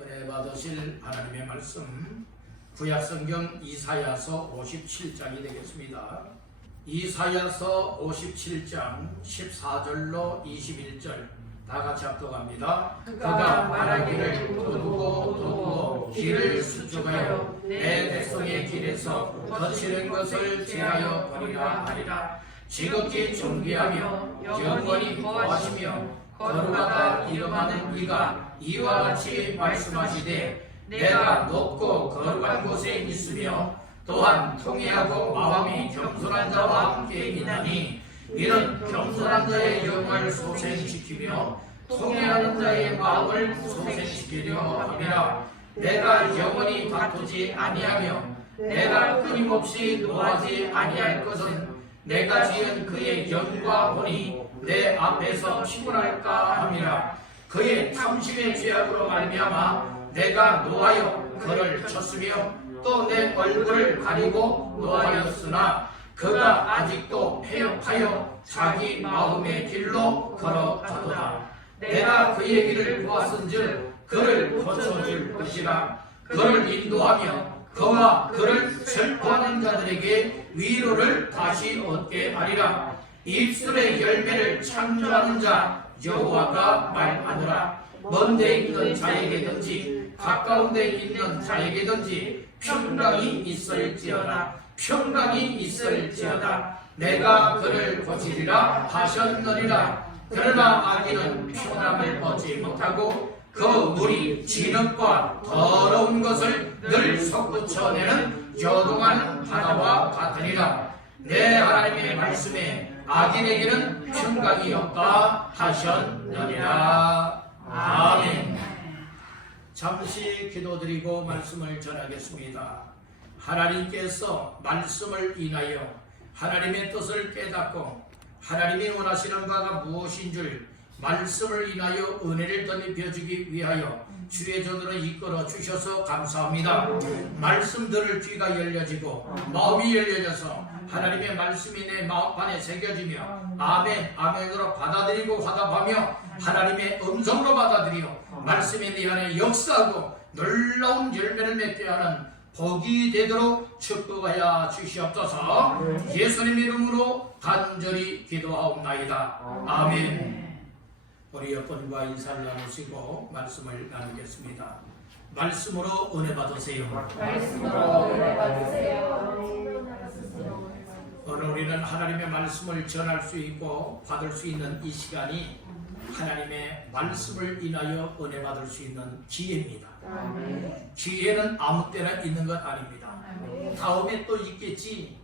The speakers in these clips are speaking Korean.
은혜 받으실 하나님의 말씀 구약성경 이사야서 57장이 되겠습니다. 이사야서 57장 14절로 21절 다같이 합독합니다. 그가 말하기를 도두고 길을 수축하여 내 백성의 길에서 거칠은 것을 제하여 버리라 하리라. 지극히 존귀하며 영원히 거하시며 거룩하다 이름하는 이가 이와 같이 말씀하시되 내가 높고 거룩한 곳에 있으며 또한 통회하고 마음이 겸손한 자와 함께 있나니 이는 겸손한 자의 영을 소생시키며 통회하는 자의 마음을 소생시키려 함이라. 내가 영원히 다투지 아니하며 내가 끊임없이 노하지 아니할 것은 내가 지은 그의 영과 혼이 내 앞에서 피곤할까 함이라. 그의 탐심의 죄악으로 말미암아 내가 노하여 그를 쳤으며 또 내 얼굴을 가리고 노하였으나 그가 아직도 패역하여 자기 마음의 길로 걸어가도다. 내가 그의 길을 보았은즉 그를 고쳐줄 것이라. 그를 인도하며 그와 그를 슬퍼하는 자들에게 위로를 다시 얻게 하리라. 입술의 열매를 창조하는 자 여호와가 말하노라. 먼 데 있는 자에게든지 가까운 데 있는 자에게든지 평강이 있을지어다. 평강이 있을지어다. 내가 그를 고치리라 하셨느니라. 그러나 아기는 평안을 얻지 못하고 그 물이 진흙과 더러운 것을 늘 솟구쳐내는 요동하는 바다와 같으리라. 내 하나님의 말씀에 악인에게는 평강이 없다 하셨느니라. 아멘. 잠시 기도드리고 말씀을 전하겠습니다. 하나님께서 말씀을 인하여 하나님의 뜻을 깨닫고 하나님이 원하시는 바가 무엇인 줄 말씀을 인하여 은혜를 덧입혀주기 위하여 주의 전으로 이끌어 주셔서 감사합니다. 말씀 들을 귀가 열려지고 마음이 열려져서 하나님의 말씀이 내 마음 안에 새겨지며 아멘 아멘으로 받아들이고 화답하며 하나님의 음성으로 받아들여 말씀이 내 안에 역사하고 놀라운 열매를 맺게 하는 복이 되도록 축복하여 주시옵소서. 예수님 이름으로 간절히 기도하옵나이다. 아멘. 우리 여러분과 인사를 나누시고 말씀을 나누겠습니다. 말씀으로 은혜 받으세요. 말씀으로 은혜 받으세요. 오늘 우리는 하나님의 말씀을 전할 수 있고 받을 수 있는 이 시간이 하나님의 말씀을 인하여 은혜 받을 수 있는 기회입니다. 기회는 아무 때나 있는 것 아닙니다. 다음에 또 있겠지.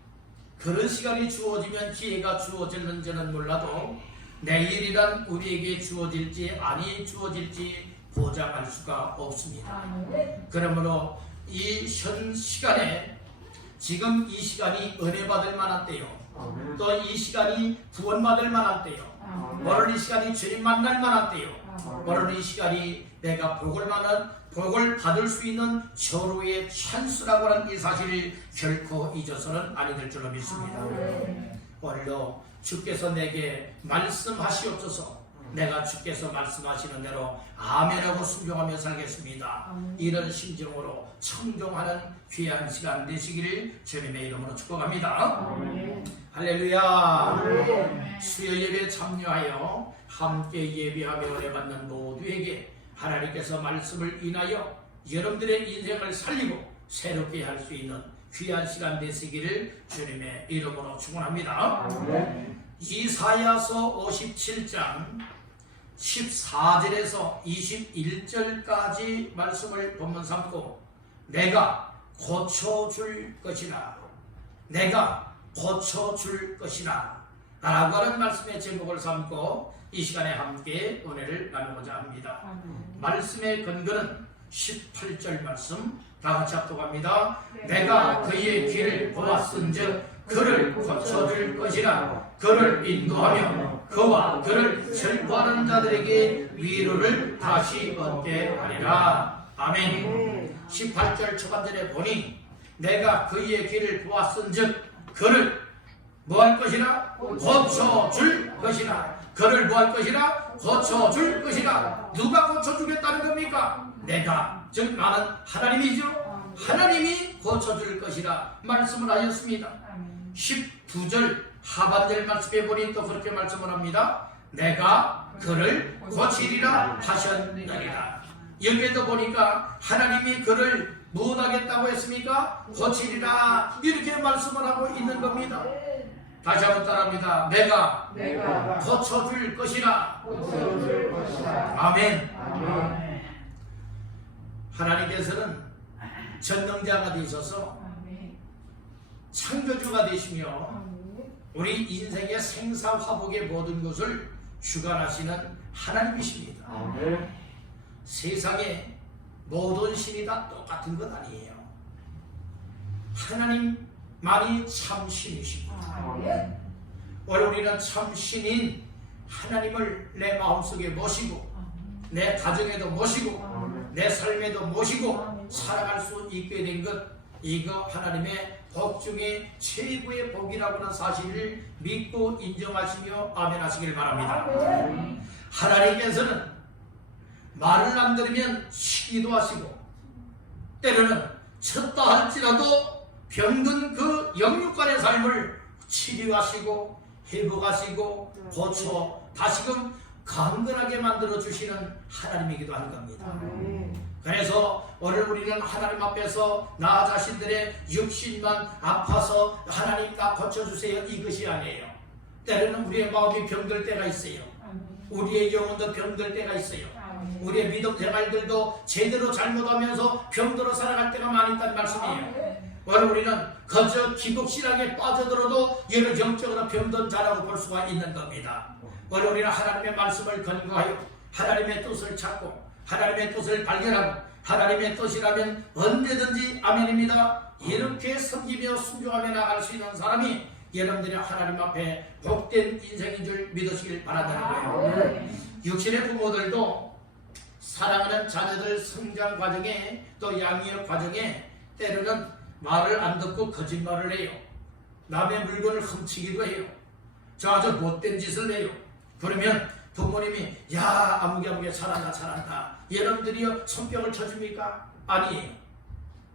그런 시간이 주어지면 기회가 주어질는지는 몰라도 내일이란 우리에게 주어질지 아니 주어질지 보장할 수가 없습니다. 그러므로 이 현 시간에 지금 이 시간이 은혜 받을 만한 때요. 또 이 시간이 구원받을 만한 때요. 오늘 이 시간이 주님 만날 만한 때요. 오늘 이 시간이 내가 복을 받을 수 있는 서로의 찬스라고 하는 이 사실을 결코 잊어서는 아니 될 줄로 믿습니다. 오늘도 주께서 내게 말씀하시옵소서. 내가 주께서 말씀하시는 대로 아멘하고 순종하며 살겠습니다. 이런 심정으로 청종하는 귀한 시간 되시기를 주님의 이름으로 축복합니다. 할렐루야. 수요 예배에 참여하여 함께 예배하며 은혜 받는 모두에게 하나님께서 말씀을 인하여 여러분들의 인생을 살리고 새롭게 할 수 있는 귀한 시간 되시기를 주님의 이름으로 축원합니다. 이사야서 57장 14절에서 21절까지 말씀을 본문 삼고 내가 고쳐줄 것이라, 내가 고쳐줄 것이라 라고 하는 말씀의 제목을 삼고 이 시간에 함께 은혜를 나누고자 합니다. 말씀의 근거는 18절 말씀 다같이 합독합니다. 내가 그의 길을 보았은즉 그를 고쳐줄 것이라. 그를 인도하며 그와 그를 슬퍼하는 자들에게 위로를 다시 얻게 하리라. 아멘. 18절 초반절에 보니 내가 그의 길을 보았은즉 그를 뭐할 것이라? 고쳐줄 것이라. 그를 뭐할 것이라? 고쳐줄 것이라. 누가 고쳐주겠다는 겁니까? 내가, 즉 나는 하나님이죠. 하나님이 고쳐줄 것이라 말씀을 하였습니다. 12절 하반절 말씀에 보니 또 그렇게 말씀을 합니다. 내가 그를 고치리라 하셨느니라. 여기에도 보니까 하나님이 그를 무엇하겠다고 했습니까? 고치리라, 이렇게 말씀을 하고 있는 겁니다. 다시 한번 따라합니다. 내가 고쳐줄 것이라. 아멘. 하나님께서는 전능자가 되셔서 창조주가 되시며 우리 인생의 생사화복의 모든 것을 주관하시는 하나님이십니다. 세상에 모든 신이 다 똑같은 것 아니에요. 하나님만이 참 신이시고 오늘 우리는 참 신인 하나님을 내 마음속에 모시고 내 가정에도 모시고 내 삶에도 모시고 살아갈 수 있게 된 것, 이거 하나님의 복 중에 최고의 복이라고 하는 사실을 믿고 인정하시며 아멘 하시길 바랍니다. 하나님께서는 말을 안 들으면 쉬기도 하시고 때로는 쳤다 할지라도 병든 그 영육간의 삶을 치료하시고 회복하시고 고쳐 다시금 강건하게 만들어주시는 하나님이기도 한 겁니다. 그래서 오늘 우리는 하나님 앞에서 나 자신들의 육신만 아파서 하나님 나 고쳐주세요 이것이 아니에요. 때로는 우리의 마음이 병들 때가 있어요. 우리의 영혼도 병들 때가 있어요. 우리의 믿음 생활들도 제대로 잘못하면서 병들어 살아갈 때가 많이 있다는 말씀이에요. 오늘 우리는 그저 기독신앙에 빠져들어도 여러 영적으로 병든 자라고 볼 수가 있는 겁니다. 오늘 우리는 하나님의 말씀을 근거하여 하나님의 뜻을 찾고 하나님의 뜻을 발견하고 하나님의 뜻이라면 언제든지 아멘입니다. 이렇게 섬기며 순종하며 나갈 수 있는 사람이 여러분들이 하나님 앞에 복된 인생인 줄 믿으시길 바란다는 거예요. 육신의 부모들도 사랑하는 자녀들 성장 과정에 또 양육 과정에 때로는 말을 안 듣고 거짓말을 해요. 남의 물건을 훔치기도 해요. 저 아주 못된 짓을 해요. 그러면 부모님이 야 아무개 잘한다 여러분들이요 손뼉을 쳐줍니까? 아니에요.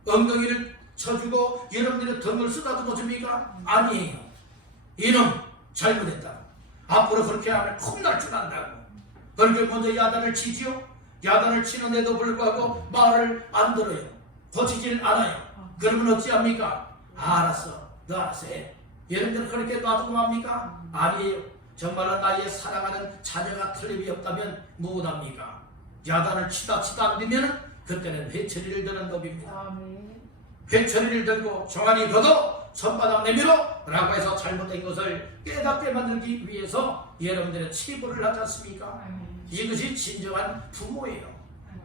엉덩이를 쳐주고 여러분들이 등을 쓰다듬어 줍니까? 아니에요. 이놈 잘못했다. 앞으로 그렇게 하면 혼날 줄 안다고. 그렇게 먼저 야단을 치지요. 야단을 치는데도 불구하고 말을 안 들어요. 고치질 않아요. 그러면 어찌합니까? 알았어. 너 알아서 해. 여러분들 그렇게 놔두고 합니까? 아니에요. 정말로 나의 사랑하는 자녀가 틀림이 없다면 무엇합니까? 야단을 치다 안 되면 그때는 회초리를 드는 법입니다. 회초리를 들고 종아리 걷어 손바닥 내밀어 라고 해서 잘못된 것을 깨닫게 만들기 위해서 여러분들의 치부를 하지 않습니까? 이것이 진정한 부모예요.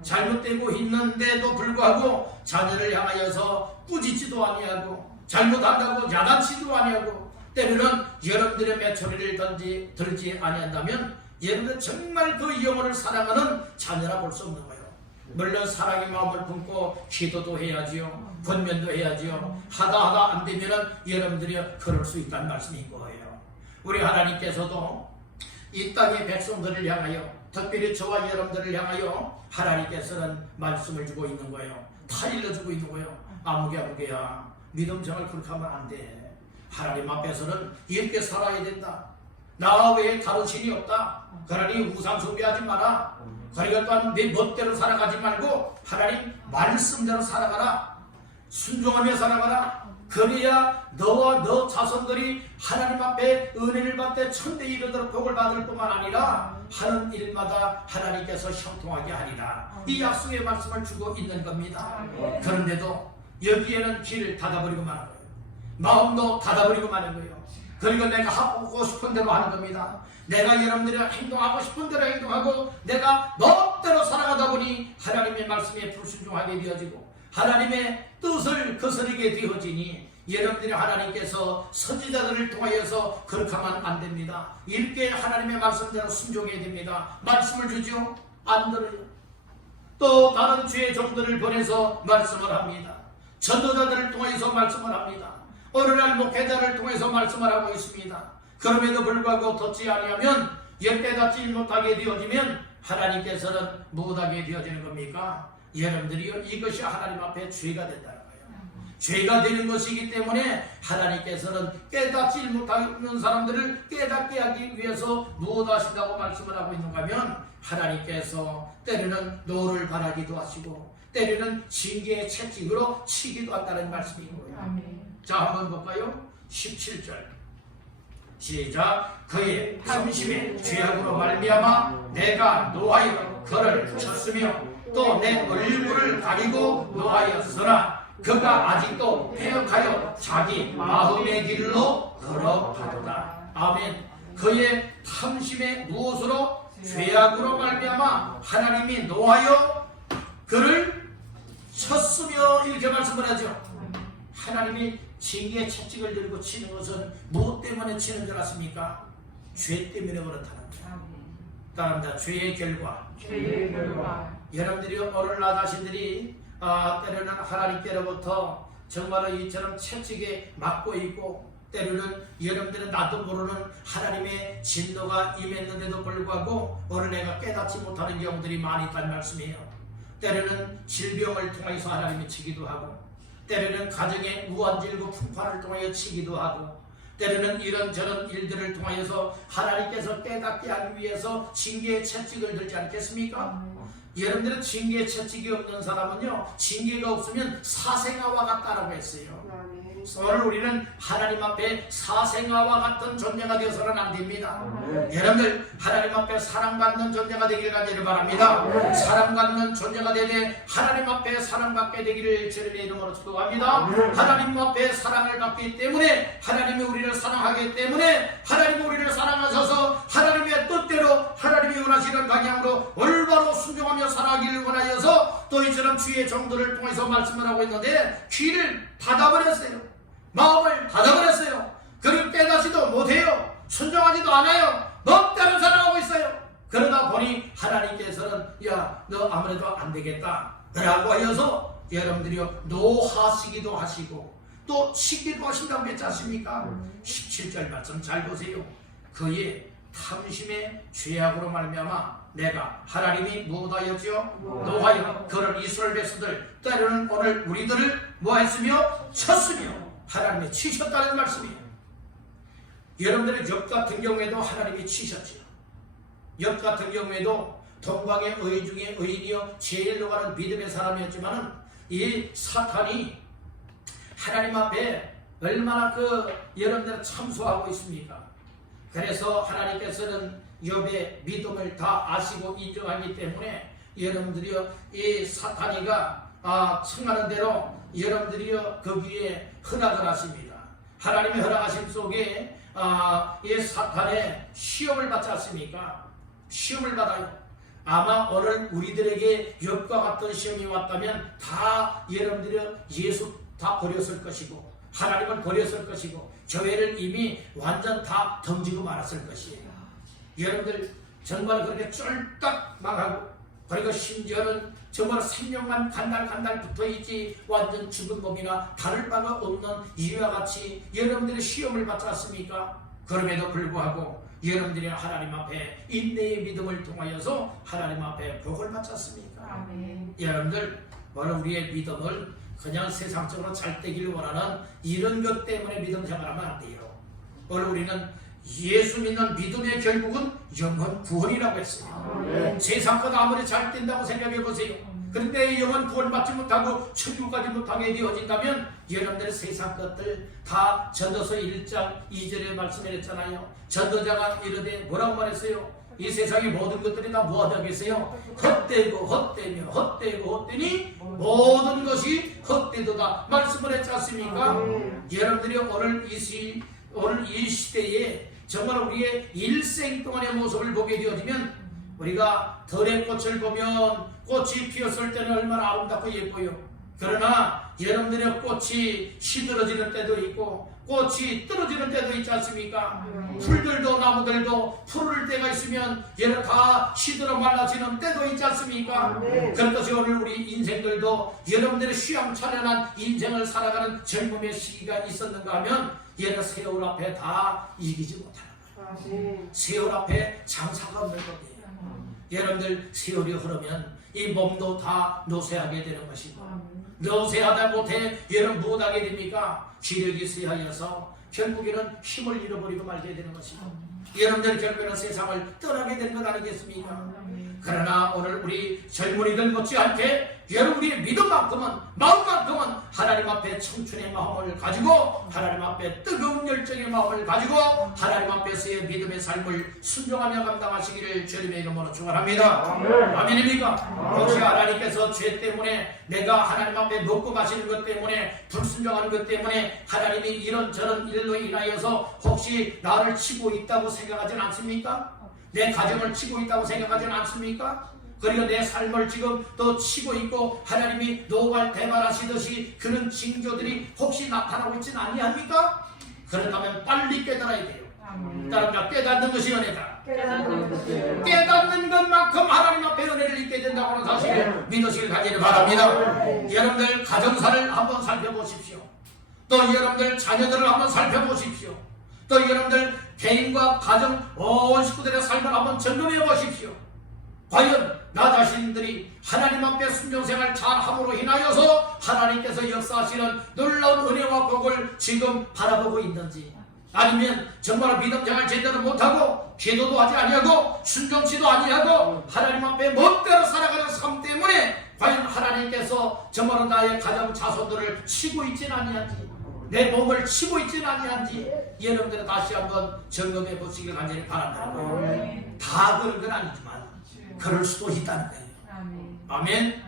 잘못되고 있는데도 불구하고 자녀를 향하여서 꾸짖지도 아니하고 잘못한다고 야단치지도 아니하고 때로는 여러분들의 매초리를 들지 아니한다면 여러분들 정말 그 영혼을 사랑하는 자녀라 볼 수 없는 거예요. 물론 사랑의 마음을 품고 기도도 해야지요. 권면도 해야지요. 하다 안 되면 여러분들이 그럴 수 있다는 말씀인 거예요. 우리 하나님께서도 이 땅의 백성들을 향하여 특별히 저와 여러분들을 향하여 하나님께서는 말씀을 주고 있는 거예요. 다 일러주고 있는 거예요. 아무개야 믿음 생활 그렇게 하면 안 돼. 하나님 앞에서는 이렇게 살아야 된다. 나 외에 다른 신이 없다. 그러니 우상 숭배하지 마라. 그러니까 또한 내 멋대로 살아가지 말고 하나님 말씀대로 살아가라. 순종하며 살아가라. 그래야 너와 너 자손들이 하나님 앞에 은혜를 받되 천대에 이르도록 복을 받을 뿐만 아니라 하는 일마다 하나님께서 형통하게 하리라. 이 약속의 말씀을 주고 있는 겁니다. 그런데도 여기에는 길을 닫아버리고 마는 거예요. 마음도 닫아버리고 마는 거예요. 그리고 내가 하고 싶은 대로 하는 겁니다. 내가 여러분들이 행동하고 싶은 대로 행동하고 내가 멋대로 살아가다 보니 하나님의 말씀에 불순종하게 되어지고 하나님의 뜻을 거스르게 되어지니 여러분들이 하나님께서 선지자들을 통하여서 그렇게 하면 안 됩니다. 이렇게 하나님의 말씀대로 순종해야 됩니다. 말씀을 주죠? 안 들어요. 또 다른 주의 종들을 보내서 말씀을 합니다. 전도자들을 통해서 말씀을 합니다. 어느 날 목회자를 통해서 말씀을 하고 있습니다. 그럼에도 불구하고 듣지 아니하면 깨닫지 못하게 되어지면 하나님께서는 못하게 되어지는 겁니까? 여러분들이요, 이것이 하나님 앞에 죄가 된다는 거예요. 죄가 되는 것이기 때문에 하나님께서는 깨닫지 못하는 사람들을 깨닫게 하기 위해서 무엇하신다고 말씀을 하고 있는가 하면, 하나님께서 때로는 노를 바라기도 하시고 때로는 징계의 채찍으로 치기도 한다는 말씀인 거예요. 자, 한번 볼까요? 17절 시작. 그의 탐심의 죄악으로 말미암아 내가 노하여 그를 쳤으며 또 내 얼굴을 가리고 노하였으나 그가 아직도 패역하여 자기 마음의 길로 걸어가도다. 아멘. 그의 탐심의 무엇으로? 죄악으로 말미암아 하나님이 노하여 그를 쳤으며, 이렇게 말씀을 하죠. 하나님이 징계의 채찍을 들고 치는 것은 무엇 때문에 치는 줄 아십니까? 죄 때문에 그렇다는 거예요. 따라합니다. 죄의 결과. 여러분들이 오늘 나 자신들이 때로는 하나님께로부터 정말로 이처럼 채찍에 맞고 있고, 때로는 여러분들은 나도 모르는 하나님의 진노가 임했는데도 불구하고 오늘 내가 깨닫지 못하는 경우들이 많이 있다는 말씀이에요. 때로는 질병을 통해서 하나님이 치기도 하고, 때로는 가정의 무한질고 풍파를 통하여 치기도 하고, 때로는 이런저런 일들을 통하여서 하나님께서 깨닫게 하기 위해서 징계의 채찍을 들지 않겠습니까? 여러분들은 징계의 채찍이 없는 사람은요, 징계가 없으면 사생아와 같다라고 했어요. 오늘 우리는 하나님 앞에 사생아와 같은 존재가 되어서는 안 됩니다. 여러분들 하나님 앞에 사랑받는 존재가 되기를 간절히 바랍니다. 사랑받는 존재가 되되 하나님 앞에 사랑받게 되기를 주님의 이름으로 축복합니다. 하나님 앞에 사랑을 받기 때문에, 하나님이 우리를 사랑하기 때문에, 하나님이 우리를 사랑하셔서 하나님의 뜻대로 하나님이 원하시는 방향으로 올바로 순종하며 살아가기를 원하여서 또 이처럼 주의 정도를 통해서 말씀을 하고 있는데 귀를 닫아버렸어요. 마음을 닫아버렸어요. 그를 깨닫지도 못해요. 순종하지도 않아요. 멋대로 살아가고 있어요. 그러다 보니 하나님께서는 야, 너 아무래도 안 되겠다 라고 하여서 여러분들이요, 노하시기도 하시고 또 치기도 하신다고 했지 않습니까? 17절 말씀 잘 보세요. 그의 탐심의 죄악으로 말미암아 내가, 하나님이 무엇하였죠? 노하여 그를 이스라엘 백성들, 때로는 오늘 우리들을 뭐했으며? 쳤으며 하나님이 치셨다는 말씀이에요. 여러분들의 욥 같은 경우에도 하나님이 치셨지요. 욥 같은 경우에도 동방의 의인 중에 의인이요 제일로 가는 믿음의 사람이었지만은 이 사탄이 하나님 앞에 얼마나 여러분들을 참소하고 있습니까? 그래서 하나님께서는 욥의 믿음을 다 아시고 인정하기 때문에 여러분들이요, 이 사탄이가 청하는 대로 여러분들이요 거기에 허락을 하십니다. 하나님의 허락하심 속에 이 사탄의 시험을 받지 않습니까? 시험을 받아요. 아마 오늘 우리들에게 욥과 같은 시험이 왔다면 다 여러분들이 예수 다 버렸을 것이고 하나님을 버렸을 것이고 교회를 이미 완전 다 던지고 말았을 것이에요. 여러분들 정말 그렇게 쫄딱 망하고, 그리고 심지어는 정말 생명만 간달 붙어있지 완전 죽은 몸이나 다를 바가 없는 이와 같이 여러분들의 시험을 받지 않습니까? 그럼에도 불구하고 여러분들이 하나님 앞에 인내의 믿음을 통하여서 하나님 앞에 복을 받지 않습니까? 아멘. 여러분들 오늘 우리의 믿음을 그냥 세상적으로 잘 되기를 원하는 이런 것 때문에 믿음 생활하면 안 돼요. 오늘 우리는 예수 믿는 믿음의 결국은 영혼 구원이라고 했어요. 세상 것 아무리 잘 된다고 생각해 보세요. 그런데 영혼 구원 받지 못하고 천국까지 못하게 되어진다면 여러분들의 세상 것들 다 전도서 1장 2절에 말씀했잖아요. 전도자가 이르되 뭐라고 말했어요? 이 세상의 모든 것들이 다 뭐하다겠어요? 헛되고 헛되며 헛되고 헛되니 모든 것이 헛되도다 말씀을 했지 않습니까? 여러분들이 오늘 이 시대에 정말 우리의 일생 동안의 모습을 보게 되어지면, 우리가 들의 꽃을 보면 꽃이 피었을 때는 얼마나 아름답고 예뻐요. 그러나 여러분들의 꽃이 시들어지는 때도 있고 꽃이 떨어지는 때도 있지 않습니까? 풀들도 나무들도 푸를 때가 있으면 얘는 다 시들어 말라지는 때도 있지 않습니까? 그렇듯이 오늘 우리 인생들도 여러분들의 휘황찬란한 인생을 살아가는 젊음의 시기가 있었는가 하면 얘는 세월 앞에 다 이기지 못하는 거예요. 세월 앞에 장사가 없는 겁니다. 여러분들 세월이 흐르면 이 몸도 다 노쇠하게 되는 것이고 노쇠하다 못해 여러분 무엇하게 됩니까? 기력이 쇠하여서 결국에는 힘을 잃어버리고 말게 되는 것이고 여러분들 결국에는 세상을 떠나게 되는 것 아니겠습니까? 그러나 오늘 우리 젊은이들 못지않게 여러분의 믿음만큼은 마음만큼은 하나님 앞에 청춘의 마음을 가지고 하나님 앞에 뜨거운 열정의 마음을 가지고 하나님 앞에서의 믿음의 삶을 순종하며 감당하시기를 주님의 이름으로 축원합니다. 아멘입니까? 혹시 하나님께서 죄 때문에 내가 하나님 앞에 먹고 마시는 것 때문에 불순종하는 것 때문에 하나님이 이런저런 일로 인하여서 혹시 나를 치고 있다고 생각하지는 않습니까? 내 가정을 치고 있다고 생각하지는 않습니까? 그리고 내 삶을 지금 또 치고 있고 하나님이 노발 대발하시듯이 그런 징조들이 혹시 나타나고 있지는 아니합니까? 그렇다면 빨리 깨달아야 돼요. 따라합니다. 깨닫는 것이 은혜다. 깨닫는 것만큼 하나님 앞에 은혜를 입게 된다고 하는 사실을 믿으시길 가지를 바랍니다. 여러분들 가정사를 한번 살펴보십시오. 또 여러분들 자녀들을 한번 살펴보십시오. 또 여러분들 개인과 가정 온 식구들의 삶을 한번 점검해 보십시오. 과연 나 자신들이 하나님 앞에 순종생활 잘함으로 인하여서 하나님께서 역사하시는 놀라운 은혜와 복을 지금 바라보고 있는지, 아니면 정말 믿음생활 제대로 못하고 기도도 하지 아니하고 순종치도 아니하고 하나님 앞에 멋대로 살아가는 삶 때문에 과연 하나님께서 정말 나의 가정 자손들을 치고 있지는 아니한지, 내 몸을 치고 있지는 아니한지 여러분들은 다시 한번 점검해 보시길 간절히 바랍니다. 다 그런 건 아니지만 그럴 수도 있다는 거예요. 아멘.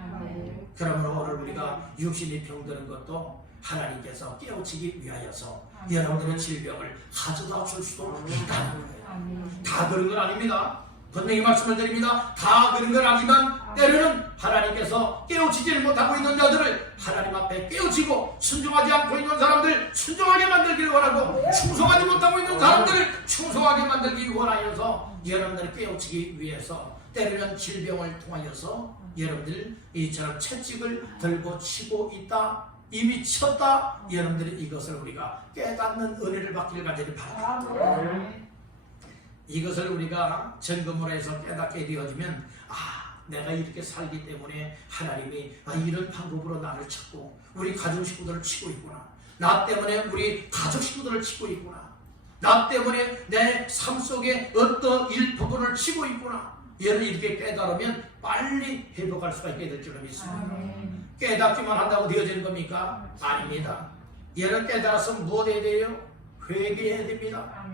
그러므로 오늘 우리가 육신이 병드는 것도 하나님께서 깨우치기 위하여서 여러분들의 질병을 가져다 줄 수도 있다는 거예요. 다 그런 건 아닙니다. 분명히 말씀을 드립니다. 다 그런 건 아니지만 때로는 하나님께서 깨우치지를 못하고 있는 자들을 하나님 앞에 깨우치고 순종하지 않고 있는 사람들 순종하게 만들기를 원하고 충성하지 못하고 있는 사람들을 충성하게 만들기 원하여서 여러분들을 깨우치기 위해서 때로는 질병을 통하여서 여러분들 이처럼 채찍을 들고 치고 있다, 이미 쳤다, 여러분들이 이것을 우리가 깨닫는 은혜를 받기를 간절히 바랍니다. 이것을 우리가 점검으로 해서 깨닫게 되어지면 내가 이렇게 살기 때문에 하나님이 이런 방법으로 나를 찾고 우리 가족 식구들을 치고 있구나, 나 때문에 우리 가족 식구들을 치고 있구나, 나 때문에 내 삶 속에 어떤 일 부분을 치고 있구나, 여러분 이렇게 깨달으면 빨리 회복할 수가 있게 될 줄로 믿습니다. 깨닫기만 한다고 되어지는 겁니까? 아닙니다. 여러분 깨달았으면 무엇 해야 돼요? 회개해야 됩니다.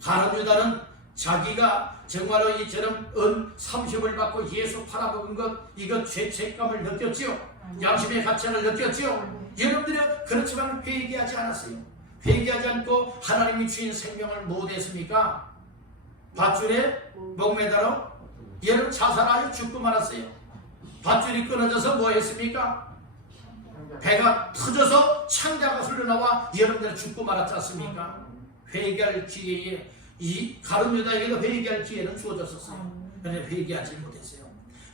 가룟 유다는 자기가 정말로 이처럼 은 30을 받고 예수 팔아먹은 것, 이것 죄책감을 느꼈지요. 양심의 가책을 느꼈지요. 여러분들은 그렇지만 회개하지 않았어요. 회개하지 않고 하나님이 주인 생명을 못했습니까? 밧줄에 목매달아 여러분 자살하여 죽고 말았어요. 밧줄이 끊어져서 뭐 했습니까? 배가 터져서 창자가 흘러나와 여러분들 죽고 말았지 않습니까? 회개할 기회에 이 가룟 유다에게도 회개할 기회는 주어졌었어요. 그런데 회개하지 못했어요.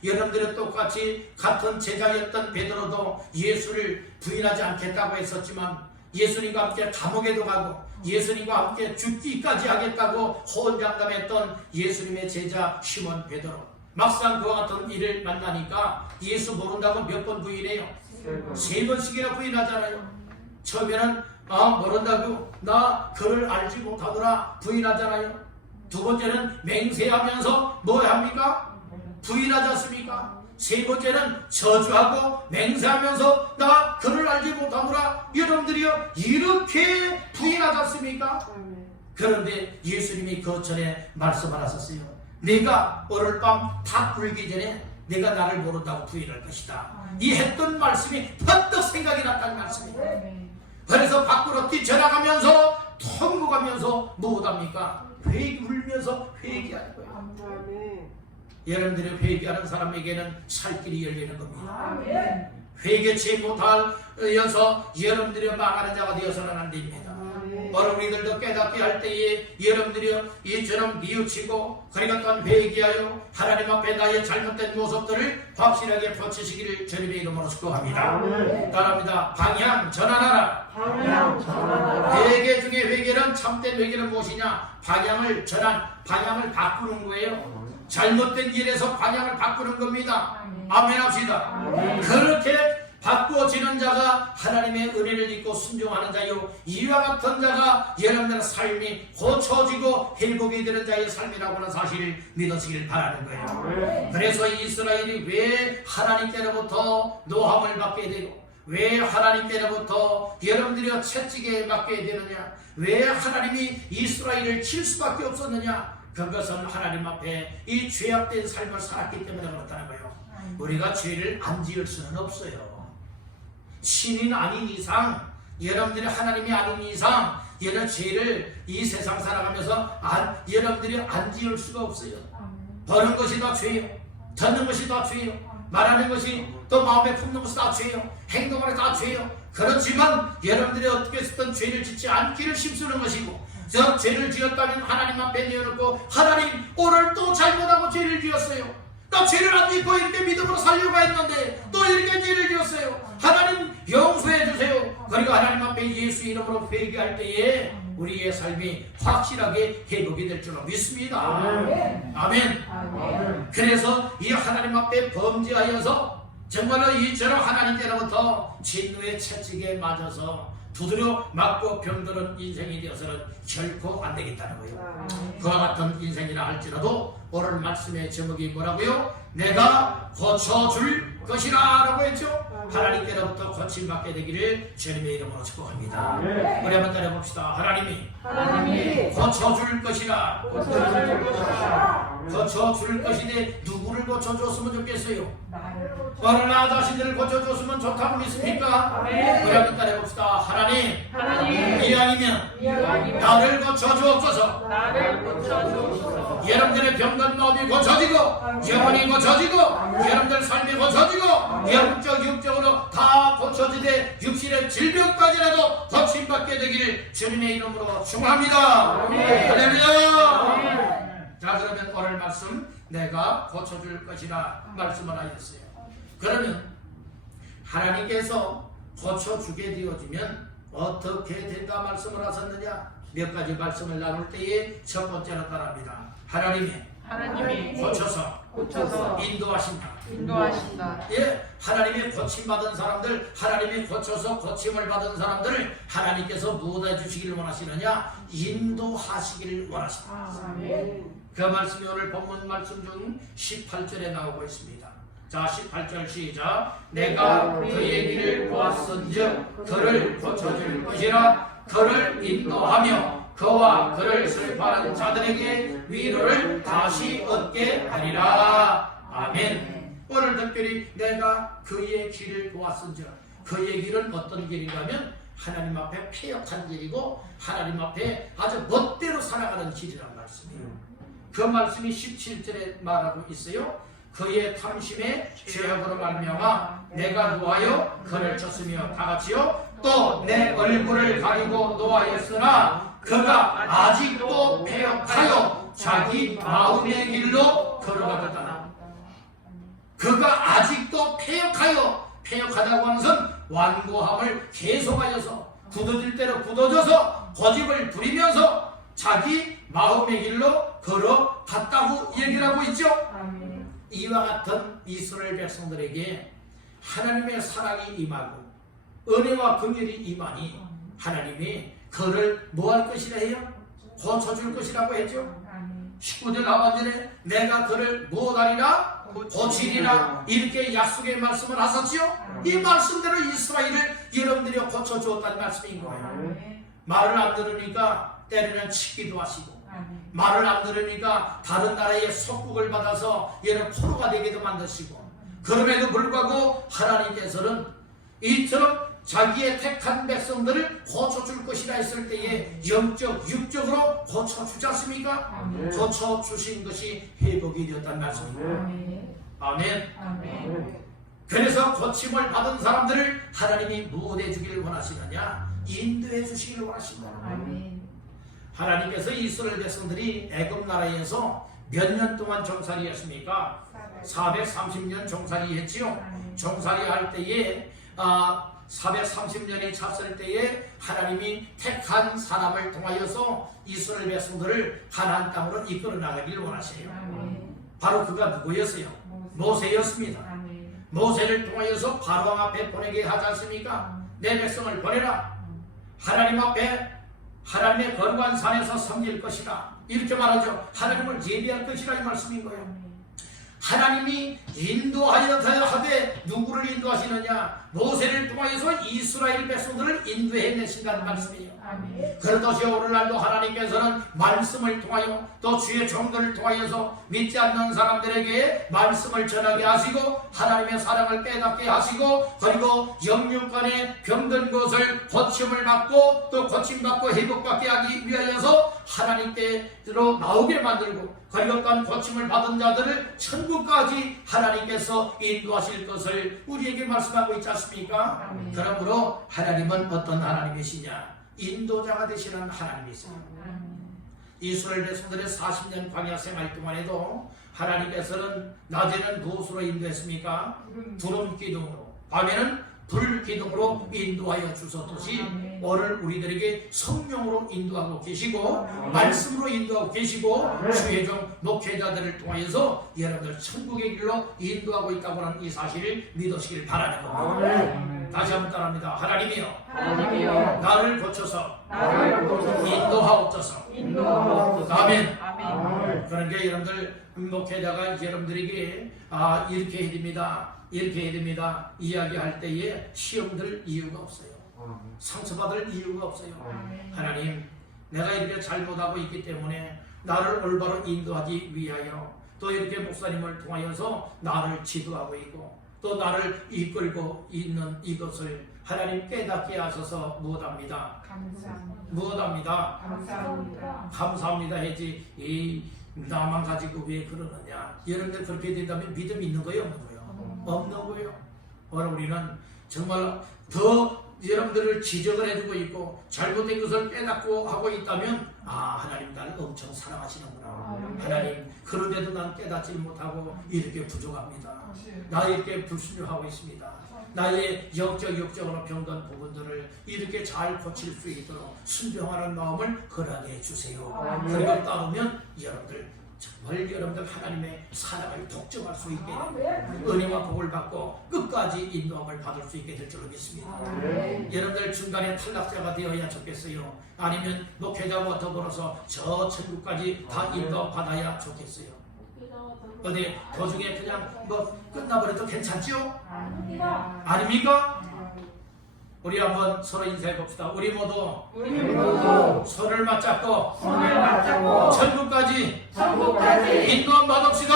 여러분들은 똑같이 같은 제자였던 베드로도 예수를 부인하지 않겠다고 했었지만 예수님과 함께 감옥에도 가고 예수님과 함께 죽기까지 하겠다고 호언장담했던 예수님의 제자 시몬 베드로, 막상 그와 같은 일을 만나니까 예수 모른다고 몇 번 부인해요? 3번씩이나 부인하잖아요. 처음에는 모른다고 나 그를 알지 못하더라 부인하잖아요. 두 번째는 맹세하면서 뭐 합니까? 부인하지 않습니까? 세 번째는 저주하고 맹세하면서 나 그를 알지 못하노라. 여러분들이요 이렇게 부인하지 않습니까? 그런데 예수님이 그 전에 말씀하셨어요. 내가 오늘 밤 다 불기 전에 내가 나를 모른다고 부인할 것이다. 이 했던 말씀이 퍼뜩 생각이 났다는 말씀이에요. 그래서 밖으로 뛰쳐나가면서 통곡하면서 무엇합니까? 울면서 회개하는 거예요. 여러분들이 회개하는 사람에게는 살 길이 열리는 겁니다. 회개치 못하여서 여러분들이 망하는 자가 되어서는 안 됩니다. 바로 우리들도 깨닫게 할 때에 여러분들이 이처럼 뉘우치고 그리고 또한 회개하여 하나님 앞에 나의 잘못된 모습들을 확실하게 고치시기를 주님의 이름으로 축복합니다. 따라합니다. 방향 전환하라. 회개 중에 회개는 참된 회개는 무엇이냐? 방향을 전환, 방향을 바꾸는 거예요. 잘못된 길에서 방향을 바꾸는 겁니다. 아멘 합시다. 그렇게 바꾸어지는 자가 하나님의 은혜를 입고 순종하는 자요, 이와 같은 자가 여러분들의 삶이 고쳐지고 회복이 되는 자의 삶이라고 하는 사실을 믿으시길 바라는 거예요. 그래서 이스라엘이 왜 하나님께로부터 노함을 받게 되고, 왜 하나님께로부터 여러분들이 채찍에 맞게 되느냐, 왜 하나님이 이스라엘을 칠 수밖에 없었느냐? 그것은 하나님 앞에 이 죄악된 삶을 살았기 때문에 그렇다는 거예요. 우리가 죄를 안 지을 수는 없어요. 신인 아닌 이상, 여러분들이 하나님이 아닌 이상 여러 죄를 이 세상 살아가면서 여러분들이 안 지을 수가 없어요. 버는 것이 다 죄예요. 듣는 것이 다 죄예요. 말하는 것이, 또 마음에 품는 것이 다 죄예요. 행동하는 다 죄예요. 그렇지만 여러분들이 어떻게 했든 죄를 짓지 않기를 힘쓰는 것이고, 저 죄를 지었다면 하나님 앞에 내어놓고, 하나님 오늘 또 잘못하고 죄를 지었어요. 나 죄를 안 짓고 이렇게 믿음으로 살려고 했는데 또 이렇게 죄를 지었어요. 하나님 용서해 주세요. 그리고 하나님 앞에 예수 이름으로 회개할 때에 우리의 삶이 확실하게 회복이 될 줄로 믿습니다. 아멘. 그래서 이 하나님 앞에 범죄하여서 정말로 이처럼 하나님께로부터 진노의 채찍에 맞아서 두드려 맞고 병드는 인생이 되어서는 결코 안 되겠다는 거예요. 그와 같은 인생이라 할지라도 오늘 말씀의 제목이 뭐라고요? 내가 고쳐줄 것이라 라고 했죠. 하나님께로부터 고침받게 되기를 주님의 이름으로 축복합니다. 우리 한번 따라해봅시다. 하나님이 고쳐줄 것이라. 고쳐줄 것이니 누구를 고쳐줬으면 좋겠어요? 오늘 나 자신들을 고쳐줬으면 좋다고 믿습니까? 우리 한번 따라해봅시다. 하나님 이왕이면 나를 고쳐주옵소서. 여러분들의 병든 마음이 고쳐지고, 영혼이 고쳐지고, 여러분들 삶이 고쳐지고, 영적 육적으로 다 고쳐지되 육신의 질병까지라도 고침받게 되기를 주님의 이름으로 축원합니다. 할렐루야. 자, 그러면 오늘 말씀 내가 고쳐줄 것이라 말씀을 하셨어요. 그러면 하나님께서 고쳐주게 되어지면 어떻게 된다 말씀을 하셨느냐? 몇 가지 말씀을 나눌 때에 첫 번째로 따라합니다. 하나님이 고쳐서 인도하신다. 예, 하나님이 고침받은 사람들, 하나님이 고쳐서 고침을 받은 사람들을 하나님께서 무엇 해주시기를 원하시느냐? 인도하시기를 원하십니다. 그 말씀이 오늘 본문 말씀 중 18절에 나오고 있습니다. 자, 18절 시작. 내가 그의 길을 보았은즉 그를 고쳐줄 것이라. 그를 인도하며 그와 그를 슬퍼하는 자들에게 위로를 다시 얻게 하리라. 아멘. 오늘 특별히 내가 그의 길을 보았은즉, 그의 길은 어떤 길인가면 하나님 앞에 폐역한 길이고 하나님 앞에 아주 멋대로 살아가는 길이란 말씀이에요. 그 말씀이 17절에 말하고 있어요. 그의 탐심에 죄악으로 말미암아 내가 노하여 그를 쳤으며 다같이요 또 내 얼굴을 가리고 노하였으나 그가 아직도 폐역하여 자기 마음의 길로 걸어가겠다. 그가 아직도 폐역하다고 하는 것은 완고함을 계속하여서 굳어질 대로 굳어져서 고집을 부리면서 자기 마음의 길로 걸어갔다고 얘기를 하고 있죠. 이와 같은 이스라엘 백성들에게 하나님의 사랑이 임하고 은혜와 긍휼이 임하니 하나님이 그를 뭐 할 것이라 해요? 고쳐줄 것이라고 했죠. 19절 하반절에 내가 그를 무엇하리라? 고치리라. 이렇게 약속의 말씀을 하셨지요. 이 말씀대로 이스라엘을 여러분들이 고쳐주었다는 말씀인 거예요. 말을 안 들으니까 때로는 치기도 하시고, 말을 안 들으니까 다른 나라의 속국을 받아서 얘는 포로가 되게도 만드시고, 그럼에도 불구하고 하나님께서는 이처럼 자기의 택한 백성들을 고쳐줄 것이라 했을 때에 영적, 육적으로 고쳐주지 않습니까? 고쳐주신 것이 회복이 되었다는 말씀입니다. 아멘. 그래서 고침을 받은 사람들을 하나님이 무엇해 주기를 원하시느냐? 인도해 주시기를 원하십니다. 아멘. 하나님께서 이스라엘 백성들이 애굽 나라에서 몇 년 동안 종살이 했습니까? 430년 종살이 했지요. 종살이 할 때에 430년이 찼을 때에 하나님이 택한 사람을 통하여서 이스라엘 백성들을 가나안 땅으로 이끌어 나가기를 원하세요. 아멘. 바로 그가 누구였어요? 모세였습니다. 아멘. 모세를 통하여서 바로왕 앞에 보내게 하지 않습니까? 내 백성을 보내라. 하나님 앞에 하나님의 거룩한 산에서 섬길 것이라. 이렇게 말하죠. 하나님을 예배할 것이라 이 말씀인 거예요. 하나님이 인도하여 하되 누구를 인도하시느냐? 모세를 통하여서 이스라엘 백성들을 인도해내신다는 말씀이에요. 그렇듯이 오늘날도 하나님께서는 말씀을 통하여 또 주의 종들을 통하여서 믿지 않는 사람들에게 말씀을 전하게 하시고 하나님의 사랑을 깨닫게 하시고 그리고 영육간에 병든 것을 고침을 받고 또 고침받고 회복받게 하기 위하여서 하나님께로 나오게 만들고 그리고 또한 고침을 받은 자들을 천국까지 하나님께서 인도하실 것을 우리에게 말씀하고 있지 않습니까? 그러므로 하나님은 어떤 하나님이시냐? 인도자가 되시는 하나님이세요. 이스라엘 백성들의 40년 광야 생활 동안에도 하나님께서는 낮에는 무엇으로 인도했습니까? 구름 기둥으로, 밤에는 불 기둥으로 인도하여 주셨듯이 오늘 우리들에게 성령으로 인도하고 계시고 말씀으로 인도하고 계시고 주의 종 목회자들을 통하여서 여러분들 천국의 길로 인도하고 있다고 하는 이 사실을 믿으시길 바라는 겁니다. 다시 한번 따라합니다. 하나님이여 나를 고쳐서 인도하옵소서. 아멘. 그러니까 여러분들 목회자가 여러분들에게 이렇게 해야 됩니다. 이렇게 해야 됩니다. 이야기할 때에 시험들 이유가 없어요. 상처받을 이유가 없어요. 하나님, 내가 이렇게 잘못하고 있기 때문에 나를 올바로 인도하기 위하여 또 이렇게 목사님을 통하여서 나를 지도하고 있고 또 나를 이끌고 있는 이것을 하나님 깨닫게 하셔서 무엇합니다. 무엇합니다. 감사합니다 해지 이 나만 가지고 왜 그러느냐. 여러분들 그렇게 된다면 믿음이 있는 거예요, 없는 거예요? 없는 거예요. 오늘 우리는 정말 더 여러분들을 지적을 해주고 있고 잘못된 것을 깨닫고 하고 있다면 하나님 나를 엄청 사랑하시는구나. 하나님 그런데도 난 깨닫지 못하고 이렇게 부족합니다. 나 이렇게 불순종하고 있습니다. 나의 영적으로 병든 부분들을 이렇게 잘 고칠 수 있도록 순종하는 마음을 허락해 해주세요. 그리고 따르면 여러분들 정말 여러분들 하나님의 사랑을 독점할 수 있게 은혜와 복을 받고 끝까지 인도함을 받을 수 있게 될 줄로 믿습니다. 여러분들 중간에 탈락자가 되어야 좋겠어요? 아니면 목회자와 더불어서 저 천국까지 다 인도 받아야 좋겠어요? 어디 도중에 그냥 끝나버려도 괜찮죠? 아닙니까? 우리 한번 서로 인사해 봅시다. 우리 모두 손을 맞잡고 천국까지 인도함 받읍시다.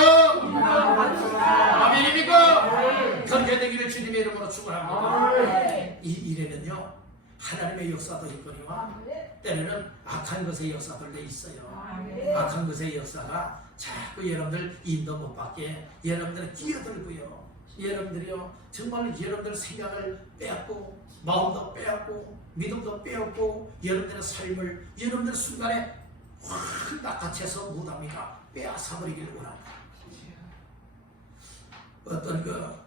아멘입니까? 그렇게 되기를 주님의 이름으로 축원합니다. 이 일에는요 하나님의 역사도 있거니와 때로는 악한 것의 역사들도 있어요. 악한 것의 역사가 자꾸 여러분들 인도 못 받게 여러분들은 끼어들고요. 여러분들이요 정말 여러분들 생각을 빼앗고 마음도 빼앗고 믿음도 빼앗고 여러분들의 삶을 여러분들 순간에 확 낚아채서 못합니까? 빼앗아버리기를 원합니다. 어떤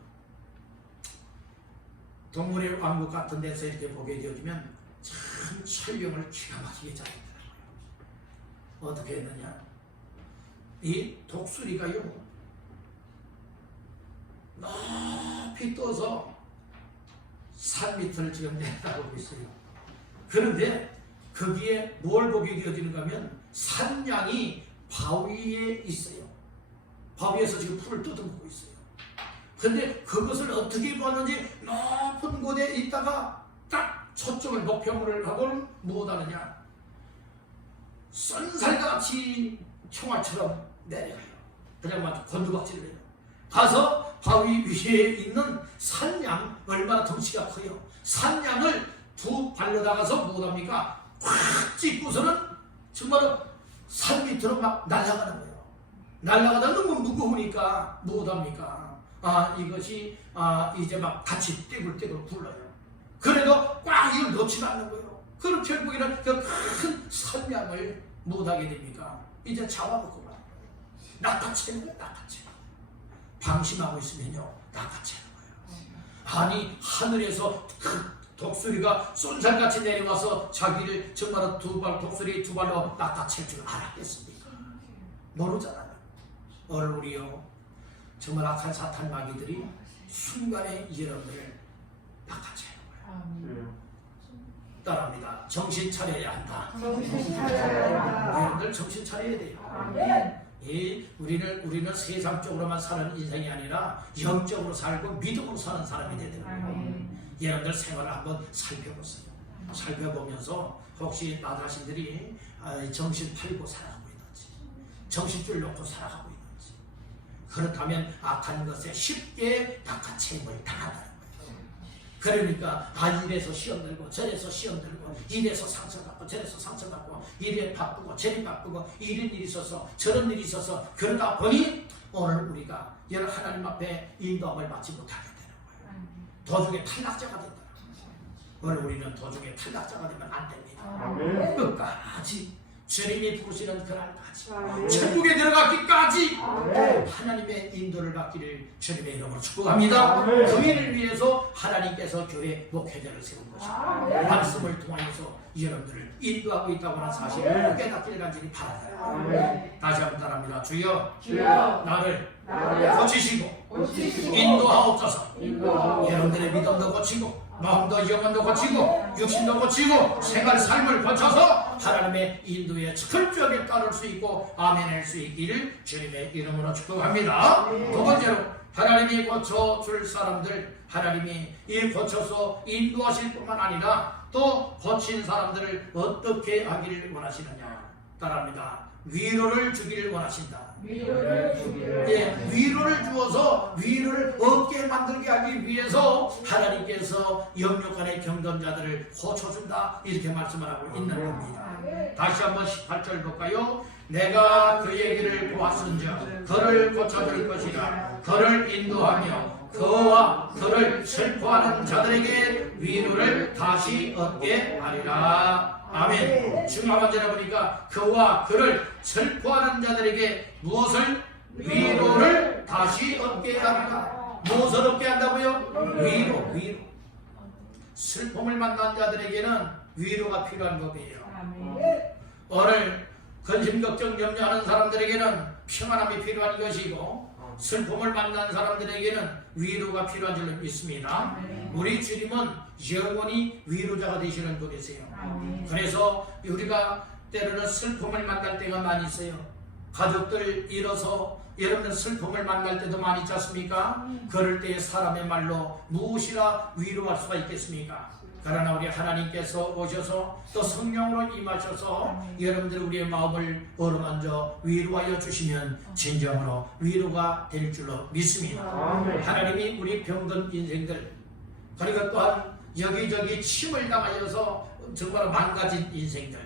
동물의 왕국 같은 데서 이렇게 보게 되어지면 참 설명을 기가 막히게 잘했더라고요. 어떻게 했느냐? 이 독수리가요 높이 떠서 산 밑을 지금 내다보고 있어요. 그런데 거기에 뭘 보게 되어지는가 하면 산양이 바위에 있어요. 바위에서 지금 풀을 뜯어먹고 있어요. 그런데 그것을 어떻게 봤는지 높은 곳에 있다가 딱 초점을 목표를 하고는 무엇하느냐, 쏜살같이 총알처럼 내려가요. 그냥 막 곤두박질을 해요. 가서 바위 위에 있는 산양, 얼마나 덩치가 커요. 산양을 두 발로 나가서 무엇합니까? 확 찍고서는 정말 산 밑으로 막 날아가는 거예요. 날아가다 너무 무거우니까 무엇합니까? 이것이 이제 막 같이 떼굴떼굴 굴러요. 그래도 꽉 이걸 놓지 않는 거예요. 그럼 결국에는 그 큰 선량을 못하게 됩니까? 이제 잡아먹고 봐. 낚아채는 거예요. 낚아채는. 방심하고 있으면요 낚아채는 거예요. 아니 하늘에서 그 독수리가 쏜살같이 내려와서 자기를 정말 독수리 두 발로 낚아챌 줄 알았겠습니까? 모르잖아요. 오늘 우리요 정말 악한 사탄 마귀들이 순간에 여러분을 낚아채는 거예요. 따라합니다. 정신 차려야 한다. 정신 차려야 한다. 여러분들 정신 차려야 돼요. 아멘. 우리는 세상적으로만 사는 인생이 아니라 영적으로 살고 믿음으로 사는 사람이 되야 되는 거예요. 여러분들 생활을 한번 살펴보세요. 살펴보면서 혹시 나 자신들이 정신 팔고 살아가고 있는지, 정신줄 놓고 살아가고 있는지, 그렇다면 악한 것에 쉽게 낚아채임을 당한다는 거예요. 그러니까 이래서 시험 들고 저래서 시험 들고 이래서 상처받고 저래서 상처받고 이래 바쁘고 저래 바쁘고 이런 일이 있어서 저런 일이 있어서 그러다 보니 오늘 우리가 여러 하나님 앞에 인도함을 받지 못하게 되는 거예요. 도중에 탈락자가 된다. 오늘 우리는 도중에 탈락자가 되면 안 됩니다. 끝까지 주님이 부르시는 그날까지 천국에 들어가기까지 하나님의 인도를 받기를 주님의 이름으로 축복합니다. 그 일을 위해서 하나님께서 교회 목회자를 세운 것입니다. 말씀을 통하여서 여러분들을 인도하고 있다고 하는 사실을 깨닫기를 간절히 바랍니다. 다시 한번 따라합니다. 주여 나를 고치시고 인도하옵소서. 여러분들의 믿음도 고치고 마음도 영혼도 고치고 육신도 고치고 생활 삶을 고쳐서 하나님의 인도에 철저하게 따를 수 있고 아멘할 수 있기를 주님의 이름으로 축복합니다. 두 번째로 하나님이 고쳐줄 사람들, 하나님이 이 고쳐서 인도하실 뿐만 아니라 또 고친 사람들을 어떻게 하기를 원하시느냐. 따라합니다. 위로를 주기를 원하신다. 위로를 주어서 위로를 얻게 만들게 하기 위해서 하나님께서 영육간의 경건자들을 고쳐준다, 이렇게 말씀을 하고 있는 겁니다. 다시 한번 18절 볼까요? 내가 그의 길을 보았은즉 그를 고쳐줄 것이라. 그를 인도하며 그와 그를 슬퍼하는 자들에게 위로를 다시 얻게 하리라. 아멘. 중요한 문제라 보니까 그와 그를 슬퍼하는 자들에게 무엇을? 위로를 다시 얻게 하리라. 무엇을 얻게 한다고요? 위로. 슬픔을 만난 자들에게는 위로가 필요한 법이에요. 오늘 근심 걱정 염려하는 사람들에게는 평안함이 필요한 것이고 슬픔을 만난 사람들에게는 위로가 필요한 줄로 믿습니다. 우리 주님은 영원히 위로자가 되시는 분이세요. 그래서 우리가 때로는 슬픔을 만날 때가 많이 있어요. 가족들 잃어서 여러분들 슬픔을 만날 때도 많이 있지 않습니까? 그럴 때 사람의 말로 무엇이라 위로할 수가 있겠습니까? 그러나 우리 하나님께서 오셔서 또 성령으로 임하셔서 여러분들 우리의 마음을 어루만져 위로하여 주시면 진정으로 위로가 될 줄로 믿습니다. 하나님이 우리 병든 인생들, 그리고 또한 여기저기 침을 당하여서 정말 망가진 인생들,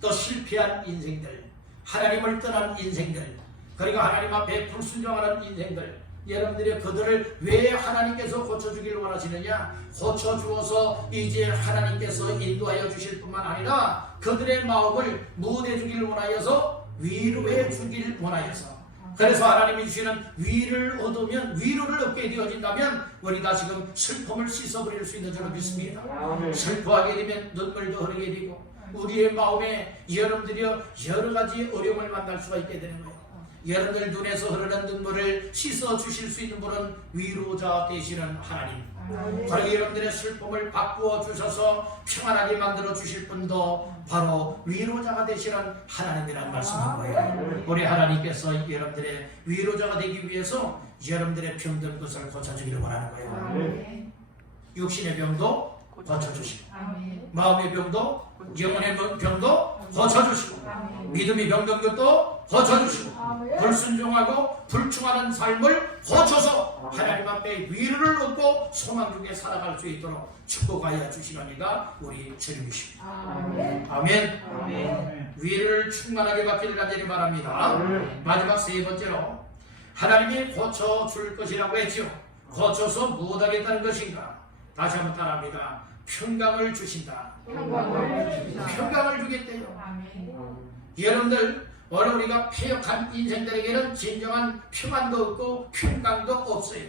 또 실패한 인생들, 하나님을 떠난 인생들, 그리고 하나님 앞에 불순종하는 인생들, 여러분들이 그들을 왜 하나님께서 고쳐주기를 원하시느냐? 고쳐주어서 이제 하나님께서 인도하여 주실 뿐만 아니라 그들의 마음을 무엇해 주기를 원하여서 위로해 주기를 원하여서, 그래서 하나님이 주시는 위를 얻으면, 위로를 얻게 되어진다면 우리 다시금 슬픔을 씻어버릴 수 있는 줄로 믿습니다. 슬퍼하게 되면 눈물도 흐르게 되고 우리의 마음에 여러분들이 여러 가지 어려움을 만날 수가 있게 되는 거예요. 여러분들 눈에서 흐르는 눈물을 씻어 주실 수 있는 분은 위로자 되시는 하나님, 그리고 여러분들의 슬픔을 바꾸어 주셔서 평안하게 만들어 주실 분도 바로 위로자가 되시는 하나님이라는 말씀인 거예요. 우리 하나님께서 여러분들의 위로자가 되기 위해서 여러분들의 병든 것을 고쳐주기를 원하는 거예요. 육신의 병도 고쳐주시고 마음의 병도, 영혼의 병도 고쳐주시고 믿음이 병든 것도 고쳐주시고 불순종하고 불충하는 삶을 고쳐서 하나님 앞에 위로를 얻고 소망 중에 살아갈 수 있도록 축복하여 주시려니가 우리 주님이십니다. 아멘. 위로를 충만하게 받기를 간절히 바랍니다. 마지막 세 번째로 하나님이 고쳐줄 것이라고 했죠. 고쳐서 무엇하겠다는 것인가? 다시 한번 따라합니다. 평강을 주신다. 평강을 주겠대요. 여러분들, 오늘 우리가 패역한 인생들에게는 진정한 평안도 없고 평강도 없어요.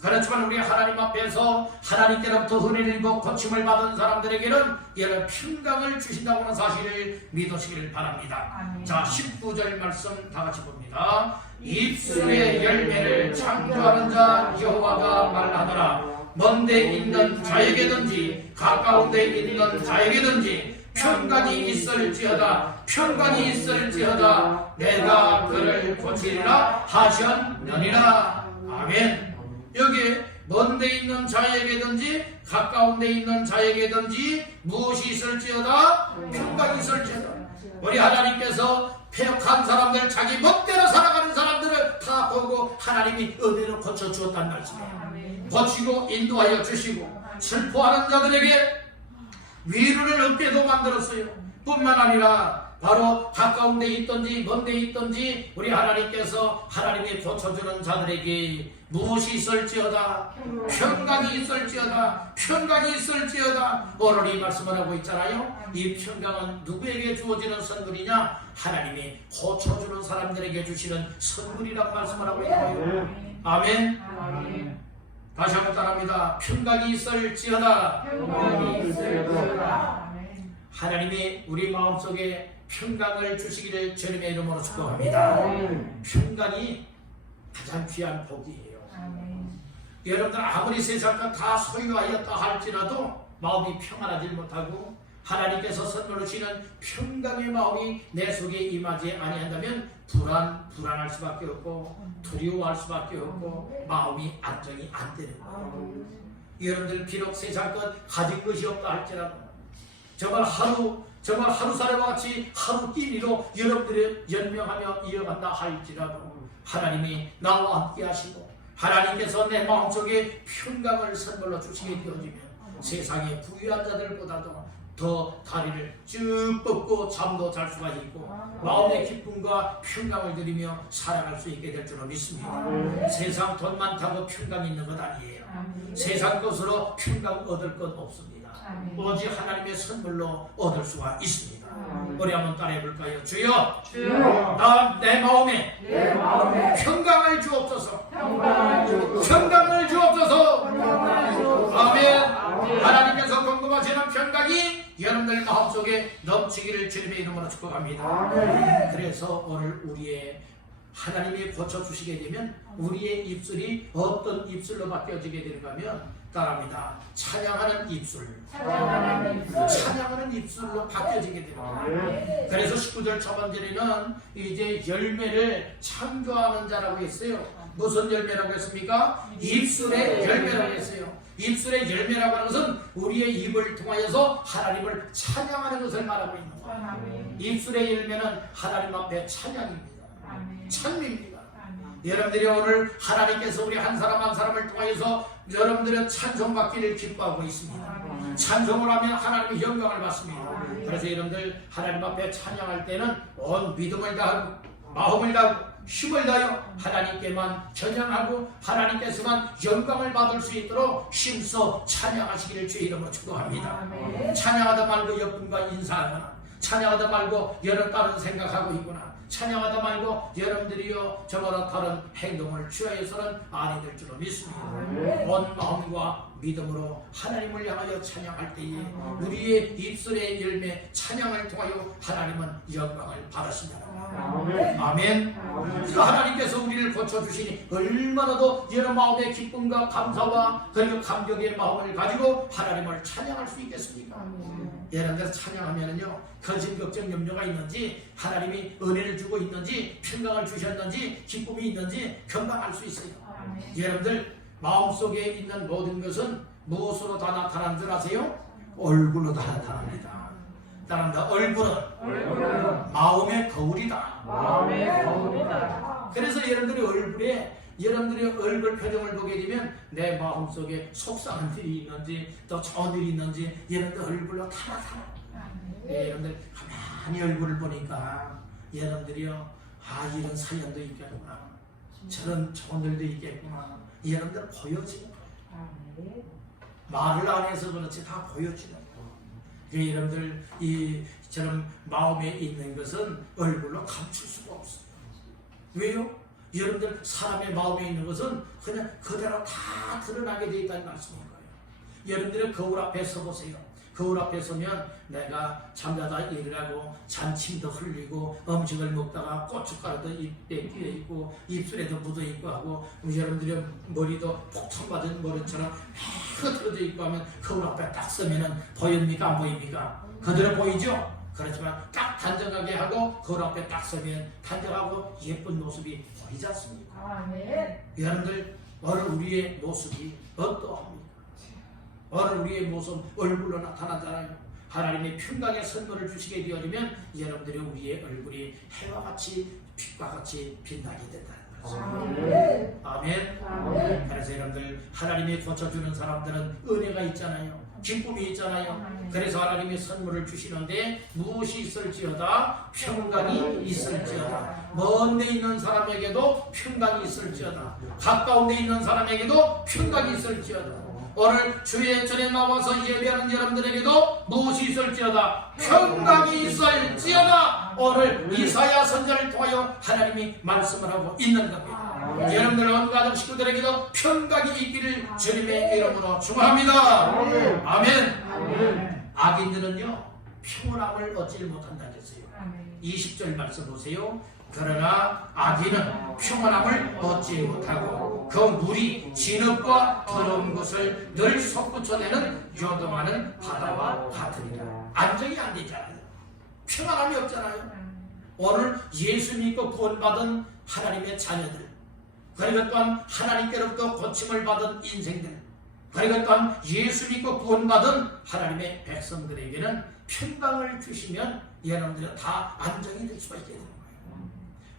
그렇지만 우리 하나님 앞에서 하나님께로부터 은혜를 입고 고침을 받은 사람들에게는 이런 평강을 주신다고 하는 사실을 믿으시길 바랍니다. 자, 19절 말씀 다 같이 봅니다. 입술의 열매를 창조하는 자 여호와가 말하노라. 먼 데 있는 자에게든지 가까운 데 있는 자에게든지 평강이 있을지어다. 평강이 있을지어다. 내가 그를 고치리라 하셨느니라. 아멘. 여기 먼 데 있는 자에게든지 가까운 데 있는 자에게든지 무엇이 있을지어다. 평강이 있을지어다. 우리 하나님께서 패역한 사람들, 자기 멋대로 살아가는 사람들을 다 보고 하나님이 은혜로 고쳐주었단 말씀이에요. 고치고 인도하여 주시고 슬퍼하는 자들에게 위로를 얻게도 만들었어요. 뿐만 아니라 바로 가까운 데 있든지 먼 데 있든지 우리 하나님께서 하나님이 고쳐주는 자들에게 무엇이 있을지어다. 평강이 있을지어다. 평강이 있을지어다. 오늘 이 말씀을 하고 있잖아요. 이 평강은 누구에게 주어지는 선물이냐? 하나님이 고쳐주는 사람들에게 주시는 선물이라고 말씀을 하고 있어요. 아멘. 다시 한번 따라합니다. 평강이 있을지어다. 하나님이 우리 마음속에 평강을 주시기를 주님의 이름으로 축복합니다. 평강이 가장 귀한 복이에요. 여러분들 아무리 세상과 다 소유하였다 할지라도 마음이 평안하지 못하고 하나님께서 선물로 주시는 평강의 마음이 내 속에 임하지 아니한다면 불안할 수밖에 없고 두려워할 수밖에 없고 마음이 안정이 안 되는 거예요. 여러분들 비록 세상 것 가진 것이 없다 할지라도 정말 하루살이와 같이 하루 끼니로 여러분들이 연명하며 이어간다 할지라도 하나님이 나와 함께 하시고 하나님께서 내 마음속에 평강을 선물로 주시게 되어지면 세상의 부유한 자들보다도 더 다리를 쭉 뻗고 잠도 잘 수가 있고 마음의 기쁨과 평강을 누리며 살아갈 수 있게 될 줄로 믿습니다. 세상 돈 많다고 평강 있는 것 아니에요. 세상 것으로 평강 얻을 것 없습니다. 오직 하나님의 선물로 얻을 수가 있습니다. 우리 한번 따라해 볼까요? 주여, 나 내 마음에 평강을 주옵소서. 평강을 주옵소서. 아멘. 하나님께서 공급하시는 평강이 여러분들 마음속에 넘치기를 주님의 이름으로 축복합니다. 그래서 오늘 우리의 하나님이 고쳐주시게 되면 우리의 입술이 어떤 입술로 바뀌어지게 되는가 하면 따라합니다. 찬양하는 입술. 찬양하는 입술로 바뀌어지게 됩니다. 그래서 19절 초반절에는 이제 열매를 창조하는 자라고 했어요. 무슨 열매라고 했습니까? 입술의 열매라고 했어요. 입술의 열매라고 하는 것은 우리의 입을 통하여서 하나님을 찬양하는 것을 말하고 있는 거예요. 입술의 열매는 하나님 앞에 찬양입니다. 찬미입니다. 여러분들이 오늘 하나님께서 우리 한 사람 한 사람을 통하여서 여러분들의 찬송받기를 기뻐하고 있습니다. 찬송을 하면 하나님의 영광을 받습니다. 그래서 여러분들 하나님 앞에 찬양할 때는 온 믿음을 다하고 마음을 다하고 힘을 다하여 하나님께만 전향하고 하나님께서만 영광을 받을 수 있도록 힘써 찬양하시기를 주의 이름으로 축복합니다. 찬양하다 말고 옆분과 인사하거나 찬양하다 말고 여러 다른 생각하고 있구나. 찬양하다 말고 여러분들이요 저거나 다른 행동을 취하여서는 아니 될 줄로 믿습니다. 온 마음과 믿음으로 하나님을 향하여 찬양할 때에 우리의 입술의 열매 찬양을 통하여 하나님은 영광을 받으신다. 아멘. 하나님께서 우리를 고쳐주시니 얼마나도 여러 마음의 기쁨과 감사와 그리고 감격의 마음을 가지고 하나님을 찬양할 수 있겠습니까? 여러분들 찬양하면은요 근심 걱정 염려가 있는지 하나님이 은혜를 주고 있는지 평강을 주셨는지 기쁨이 있는지 금방 알 수 있어요. 여러분들 마음속에 있는 모든 것은 무엇으로 다 나타나는 줄 아세요? 얼굴로 다 나타납니다. 따라합니다. 얼굴은 마음의 거울이다. 그래서 여러분들의 얼굴 표정을 보게 되면 내 마음속에 속상한 일이 있는지 또 좋은 일이 있는지 여러분들 얼굴로 다 나타나요. 여러분들 가만히 얼굴을 보니까 여러분들이요 이런 사연도 있겠구나. 저런 종들도 있겠구나. 여러분들 보여지는 거예요. 말을 안 해서 그렇지 다 보여지는 거예요. 여러분들 이처럼 마음에 있는 것은 얼굴로 감출 수가 없어요. 왜요? 여러분들 사람의 마음에 있는 것은 그냥 그대로 다 드러나게 되어 있다는 말씀인 거예요. 여러분들은 거울 앞에 서보세요. 거울 앞에 서면 내가 잠자다 일어나고 잔침도 흘리고 음식을 먹다가 고춧가루도 입에 끼어있고 입술에도 묻어있고 하고 여러분들의 머리도 폭탄 맞은 머리처럼 흐트러져 있고 하면 거울 앞에 딱 서면은 보입니까? 안 보입니까? 그대로 보이죠? 그렇지만 딱 단정하게 하고 거울 앞에 딱 서면 단정하고 예쁜 모습이 보이지 않습니까? 여러분들 오늘 우리의 모습이 어떠합니까? 오늘 우리의 모습 얼굴로 나타나잖아요. 하나님의 평강의 선물을 주시게 되어지면 여러분들의 우리의 얼굴이 해와 같이 빛과 같이 빛나게 된다는 거죠. 아멘. 그래서 여러분들 하나님이 고쳐주는 사람들은 은혜가 있잖아요. 기쁨이 있잖아요. 그래서 하나님의 선물을 주시는데 무엇이 있을지어다 평강이 있을지어다. 먼 데 있는 사람에게도 평강이 있을지어다. 가까운 데 있는 사람에게도 평강이 있을지어다. 오늘 주의 전에 나와서 예배하는 여러분들에게도 무엇이 있을지어다 평강이 있을지어다. 오늘 이사야 선지자를 통하여 하나님이 말씀을 하고 있는 겁니다. 여러분들 온 가족 식구들에게도 평강이 있기를 주님의 이름으로 축원합니다. 아멘. 악인들은요 평온함을 얻지 못한다 했어요. 20절 말씀 보세요. 그러나 악인은 평온함을 얻지 못하고 그 물이 진흙과 더러운 것을 늘 솟구쳐내는 요동하는 바다와 같으리라. 안정이 안 되잖아요. 평안함이 없잖아요. 오늘 예수 믿고 구원받은 하나님의 자녀들, 그리고 또한 하나님께로부터 고침을 받은 인생들, 그리고 또한 예수 믿고 구원받은 하나님의 백성들에게는 평강을 주시면 여러분들은 다 안정이 될 수가 있게 됩니다.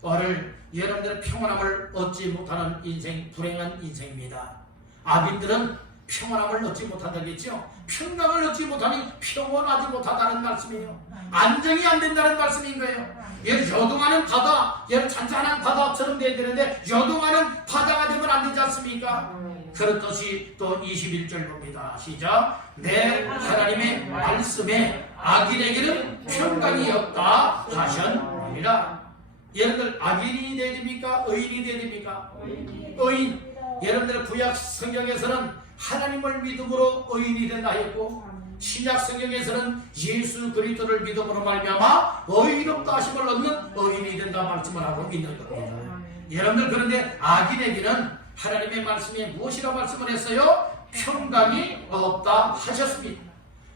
오늘 여러분들은 평안함을 얻지 못하는 인생, 불행한 인생입니다. 악인들은 평안함을 얻지 못한다겠죠. 평강을 얻지 못하니 평온하지 못하다는 말씀이에요. 안정이 안 된다는 말씀인 거예요. 요동하는 바다, 잔잔한 바다처럼 돼야 되는데 요동하는 바다가 되면 안 되지 않습니까? 그렇듯이 또 21절 봅니다. 시작. 내 하나님의 말씀에 악인에게는 평강이 없다 하셨느니라. 여러분들 악인이 되야 됩니까? 의인이 되야 됩니까? 의인. 여러분들 구약 성경에서는 하나님을 믿음으로 의인이 된다 했고 신약 성경에서는 예수 그리스도를 믿음으로 말미암아 의롭다 하심을 얻는 의인이 된다 말씀을 하고 있는 겁니다. 여러분들 그런데 악인에게는 하나님의 말씀에 무엇이라고 말씀을 했어요? 평강이 없다 하셨습니다.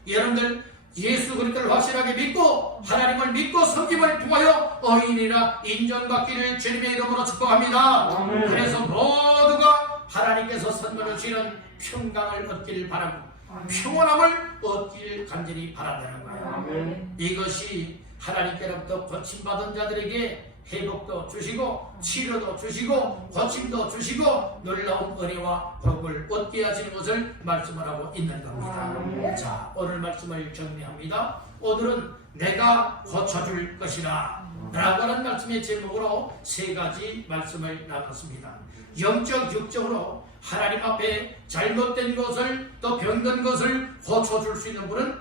여러분들 예수 그리스도를 확실하게 믿고 하나님을 믿고 섬김을 통하여 의인이라 인정받기를 주님의 이름으로 축복합니다. 그래서 모두가 하나님께서 선물을 주시는 평강을 얻기를 바라고 평온함을 얻기를 간절히 바란다는 거예요. 이것이 하나님께로부터 고침받은 자들에게 회복도 주시고 치료도 주시고 고침도 주시고 놀라운 은혜와 복을 얻게 하시는 것을 말씀을 하고 있는 겁니다. 자, 오늘 말씀을 정리합니다. 오늘은 내가 고쳐줄 것이라 라고 하는 말씀의 제목으로 세 가지 말씀을 나눴습니다. 영적 육적으로 하나님 앞에 잘못된 것을 또 병든 것을 고쳐줄 수 있는 분은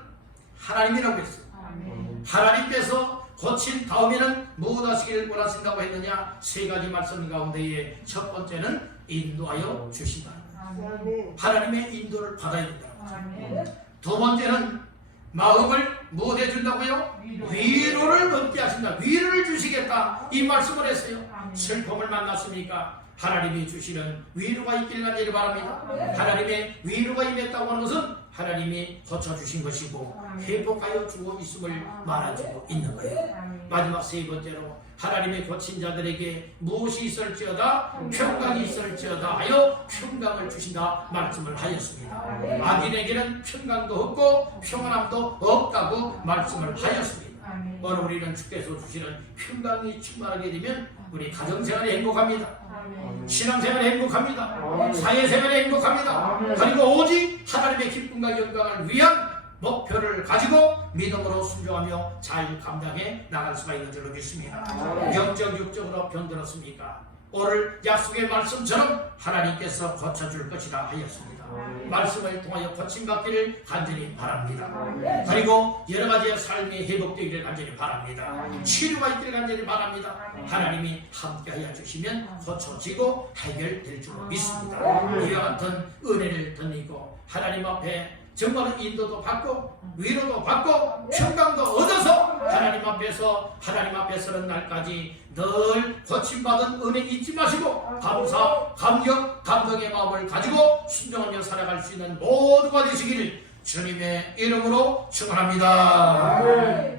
하나님이라고 했어요. 하나님께서 고친 다음에는 무엇 하시기를 원하신다고 했느냐? 세 가지 말씀 가운데에 첫 번째는 인도하여 주신다. 하나님의 인도를 받아야 된다. 두 번째는 마음을 무엇 해준다고요? 위로를 얻게 하신다. 위로를 주시겠다. 이 말씀을 했어요. 슬픔을 만났습니까? 하나님이 주시는 위로가 있기를 간절히 바랍니다. 하나님의 위로가 임했다고 하는 것은 하나님이 고쳐주신 것이고 회복하여 주고 있음을 말해주고 있는 거예요. 마지막 세 번째로 하나님의 고친 자들에게 무엇이 있을지어다 평강이 있을지어다 하여 평강을 주신다 말씀을 하였습니다. 악인에게는 평강도 없고 평안함도 없다고 말씀을 하였습니다. 오늘 우리는 주께서 주시는 평강이 충만하게 되면 우리 가정생활이 행복합니다. 신앙생활이 행복합니다. 사회생활이 행복합니다. 그리고 오직 하나님의 기쁨과 영광을 위한 목표를 가지고 믿음으로 순종하며 잘 감당해 나갈 수가 있는 줄로 믿습니다. 영적 육적으로 병들었습니까? 오늘 약속의 말씀처럼 하나님께서 고쳐줄 것이라 하였습니다. 말씀을 통하여 고침받기를 간절히 바랍니다. 그리고 여러 가지의 삶이 회복되기를 간절히 바랍니다. 치료가 있기를 간절히 바랍니다. 하나님이 함께하여 주시면 고쳐지고 해결될 줄 믿습니다. 이와 같은 은혜를 드리고 하나님 앞에 정말 인도도 받고 위로도 받고 평강도 얻어서 하나님 앞에 서는 날까지 늘 고침받은 은혜 잊지 마시고 감사, 감격, 감동의 마음을 가지고 순종하며 살아갈 수 있는 모두가 되시기를 주님의 이름으로 축원합니다.